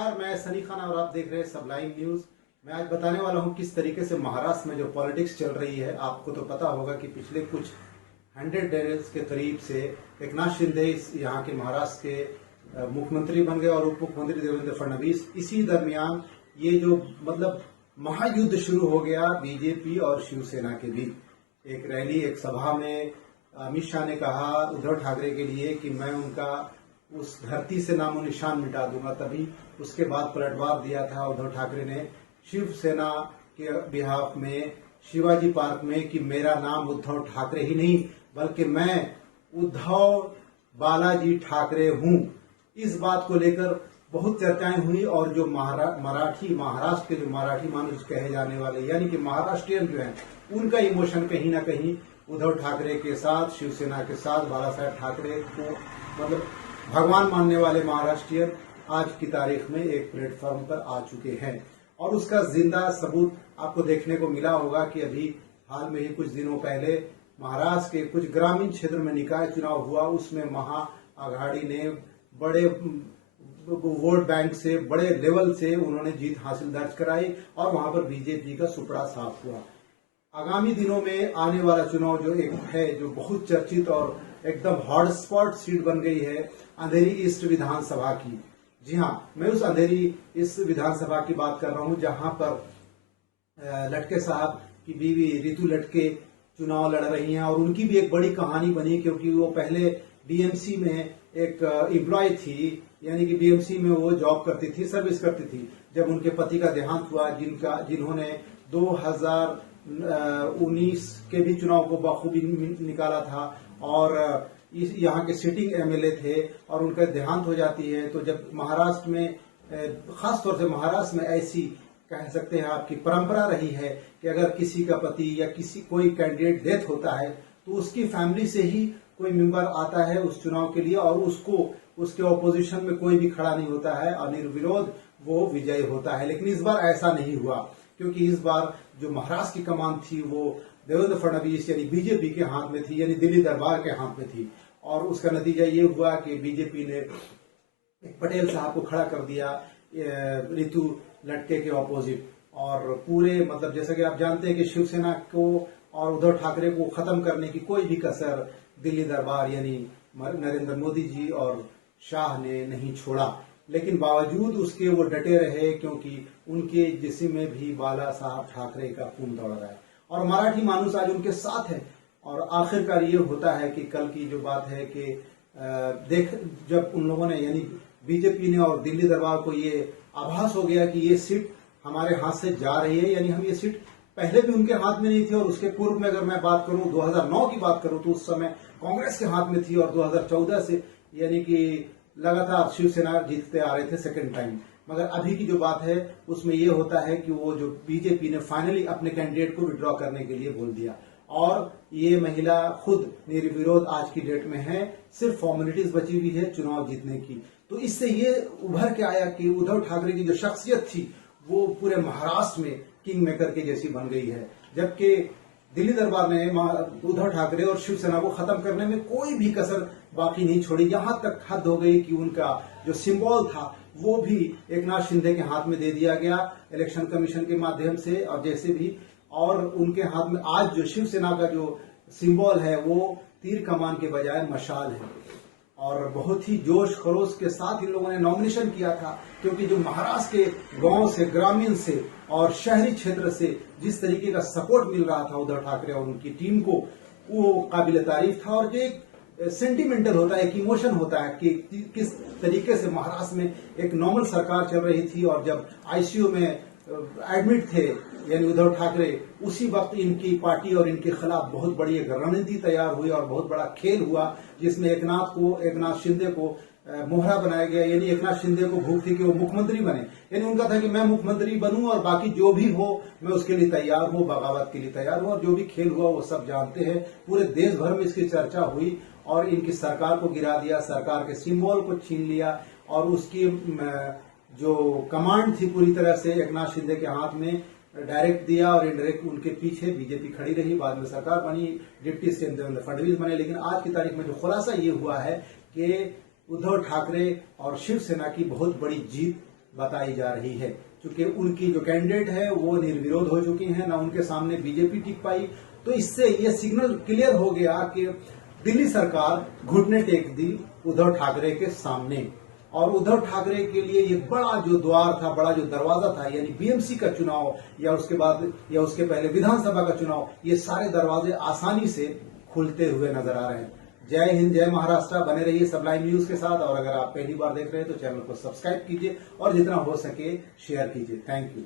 मैं सनी खान और आप देख रहे हैं सबलाइन न्यूज। मैं आज बताने वाला हूं किस तरीके से महाराष्ट्र में जो पॉलिटिक्स चल रही है। आपको तो पता होगा कि पिछले कुछ 100 डेज के करीब से एकनाथ शिंदे यहाँ के महाराष्ट्र के मुख्यमंत्री बन गए और उप मुख्यमंत्री देवेंद्र फडणवीस। इसी दरमियान ये जो मतलब महायुद्ध शुरू हो गया बीजेपी और शिवसेना के बीच। एक रैली, एक सभा में अमित शाह ने कहा उद्धव ठाकरे के लिए कि मैं उनका उस धरती से नामो निशान मिटा दूंगा। तभी उसके बाद पलटवार दिया था उद्धव ठाकरे ने शिवसेना के बिहाफ में शिवाजी पार्क में कि मेरा नाम उद्धव ठाकरे ही नहीं बल्कि मैं उद्धव बालाजी ठाकरे हूं। इस बात को लेकर बहुत चर्चाएं हुई और जो महाराष्ट्र के जो मराठी मानुष कहे जाने वाले यानी कि महाराष्ट्रियन जो है उनका इमोशन कहीं ना कहीं उद्धव ठाकरे के साथ, शिवसेना के साथ, बाला साहेब ठाकरे को मतलब भगवान मानने वाले महाराष्ट्रियन आज की तारीख में एक प्लेटफॉर्म पर आ चुके हैं और उसका जिंदा सबूत आपको देखने को मिला होगा कि अभी हाल में ही कुछ दिनों पहले महाराष्ट्र के कुछ ग्रामीण क्षेत्र में निकाय चुनाव हुआ। उसमें महाआघाड़ी ने बड़े वोट बैंक से, बड़े लेवल से उन्होंने जीत हासिल दर्ज कराई और वहां पर बीजेपी का सुपड़ा साफ हुआ। आगामी दिनों में आने वाला चुनाव जो एक है जो बहुत चर्चित और एकदम हॉटस्पॉट सीट बन गई है अंधेरी ईस्ट विधानसभा की। जी हाँ, मैं उस अंधेरी इस विधानसभा की बात कर रहा हूं जहां पर लटके साहब की बीवी रितु लटके चुनाव लड़ रही हैं और उनकी भी एक बड़ी कहानी बनी क्योंकि वो पहले बीएमसी में एक एम्प्लॉय थी, यानी कि बीएमसी में वो जॉब करती थी, सर्विस करती थी। जब उनके पति का देहांत हुआ, जिन्होंने 2019 के भी चुनाव को बखूबी निकाला था और यहाँ के सिटिंग एमएलए थे और उनका देहांत हो जाती है। तो जब महाराष्ट्र में, खासतौर से महाराष्ट्र में ऐसी कह सकते हैं आपकी परंपरा रही है कि अगर किसी का पति या कोई कैंडिडेट डेथ होता है तो उसकी फैमिली से ही कोई मेंबर आता है उस चुनाव के लिए और उसके ऑपोजिशन में कोई भी खड़ा नहीं होता है और निर्विरोध वो विजयी होता है। लेकिन इस बार ऐसा नहीं हुआ क्योंकि इस बार जो महाराष्ट्र की कमान थी वो देवेंद्र फडणवीस यानी बीजेपी के हाथ में थी, यानी दिल्ली दरबार के हाथ में थी और उसका नतीजा ये हुआ कि बीजेपी ने एक पटेल साहब को खड़ा कर दिया रितु लटके के ऑपोजिट। और पूरे मतलब जैसा कि आप जानते हैं कि शिवसेना को और उद्धव ठाकरे को खत्म करने की कोई भी कसर दिल्ली दरबार यानी नरेंद्र मोदी जी और शाह ने नहीं छोड़ा। लेकिन बावजूद उसके वो डटे रहे क्योंकि उनके जिस्म में भी बाला साहब ठाकरे का खून दौड़ रहा है और मराठी मानुष आज उनके साथ है। और आखिरकार ये होता है कि कल की जो बात है कि जब उन लोगों ने यानी बीजेपी ने और दिल्ली दरबार को ये आभास हो गया कि ये सीट हमारे हाथ से जा रही है, यानी हम ये सीट पहले भी उनके हाथ में नहीं थी और उसके पूर्व में अगर मैं बात करूं 2009 की बात करूं तो उस समय कांग्रेस के हाथ में थी और 2014 से यानी कि लगातार शिवसेना जीतते आ रहे थे सेकंड टाइम। मगर अभी की जो बात है उसमें यह होता है कि वो जो बीजेपी ने फाइनली अपने कैंडिडेट को विड्रॉ करने के लिए बोल दिया और ये महिला खुद निर्विरोध आज की डेट में है, सिर्फ फॉर्मेलिटीज बची हुई है चुनाव जीतने की। तो इससे ये उभर के आया कि उद्धव ठाकरे की जो शख्सियत थी वो पूरे महाराष्ट्र में किंग मेकर के जैसी बन गई है, जबकि दिल्ली दरबार ने उद्धव ठाकरे और शिवसेना को खत्म करने में कोई भी कसर बाकी नहीं छोड़ी। यहां तक हद हो गई कि उनका जो सिंबल था वो भी एकनाथ शिंदे के हाथ में दे दिया गया इलेक्शन कमीशन के माध्यम से और जैसे भी, और उनके हाथ में आज जो शिवसेना का जो सिंबल है वो तीर कमान के बजाय मशाल है। और बहुत ही जोश खरोश के साथ इन लोगों ने नॉमिनेशन किया था क्योंकि जो महाराष्ट्र के गांव से, ग्रामीण से और शहरी क्षेत्र से जिस तरीके का सपोर्ट मिल रहा था उद्धव ठाकरे और उनकी टीम को, वो काबिल तारीफ था। और जो एक सेंटिमेंटल होता है, एक इमोशन होता है कि किस तरीके से महाराष्ट्र में एक नॉर्मल सरकार चल रही थी और जब आईसीयू में एडमिट थे यानी उद्धव ठाकरे, उसी वक्त इनकी पार्टी और इनके खिलाफ बहुत बड़ी एक रणनीति तैयार हुई और बहुत बड़ा खेल हुआ जिसमें एकनाथ शिंदे को मोहरा बनाया गया। यानी एकनाथ शिंदे को भूख थी कि वो मुख्यमंत्री बने, यानी उनका था कि मैं मुख्यमंत्री बनूं और बाकी जो भी हो मैं उसके लिए तैयार हूं, बगावत के लिए तैयार हूं। और जो भी खेल हुआ वो सब जानते हैं, पूरे देश भर में इसकी चर्चा हुई और इनकी सरकार को गिरा दिया, सरकार के सिंबल को छीन लिया और उसकी जो कमांड थी पूरी तरह से एकनाथ शिंदे के हाथ में डायरेक्ट दिया और इनडायरेक्ट उनके पीछे बीजेपी खड़ी रही। बाद में सरकार बनी, डिप्टी सीएम देवेंद्र फडणवीस बने। लेकिन आज की तारीख में जो खुलासा ये हुआ है कि उद्धव ठाकरे और शिवसेना की बहुत बड़ी जीत बताई जा रही है, क्योंकि उनकी जो कैंडिडेट है वो निर्विरोध हो चुकी हैं, ना उनके सामने बीजेपी टिक पाई। तो इससे ये सिग्नल क्लियर हो गया कि दिल्ली सरकार घुटने टेक दी उद्धव ठाकरे के सामने, और उद्धव ठाकरे के लिए ये बड़ा जो द्वार था, बड़ा जो दरवाजा था, यानी बीएमसी का चुनाव या उसके बाद या उसके पहले विधानसभा का चुनाव, ये सारे दरवाजे आसानी से खुलते हुए नजर आ रहे हैं। जय हिंद, जय महाराष्ट्र। बने रहिए सबलाइन न्यूज के साथ, और अगर आप पहली बार देख रहे हैं तो चैनल को सब्सक्राइब कीजिए और जितना हो सके शेयर कीजिए। Thank you.